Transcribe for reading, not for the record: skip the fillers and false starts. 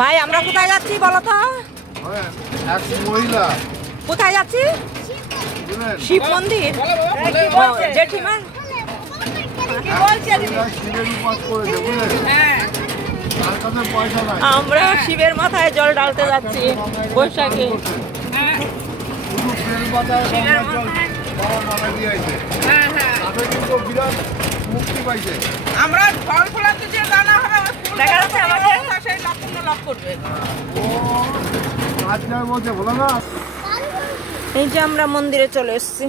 ভাই আমরা কোথায় যাচ্ছি বলো তো? এক মহিলা কোথায় যাচ্ছি? শিব মন্দির। জেঠিমা শিবের উপাস করেছে বুঝলেন, তার কাছে পয়সা নাই, আমরা শিবের মাথায় জল ঢালতে যাচ্ছি বৈশাখে। শুধু বেল পাতায় শিবের গঙ্গার জল মাথায়। বাবা মালা দিয়েছে, তাতে কিন্তু বিরাট মুক্তি পাইছে। আমরা ফল ফলাতে যে জানা হবে দেখা যাচ্ছে আমাকে? সেই লাভ পূর্ণ লাভ করবে। ও কাজ যাবে বলছে বলো না। এই যে আমরা মন্দিরে চলে এসেছি।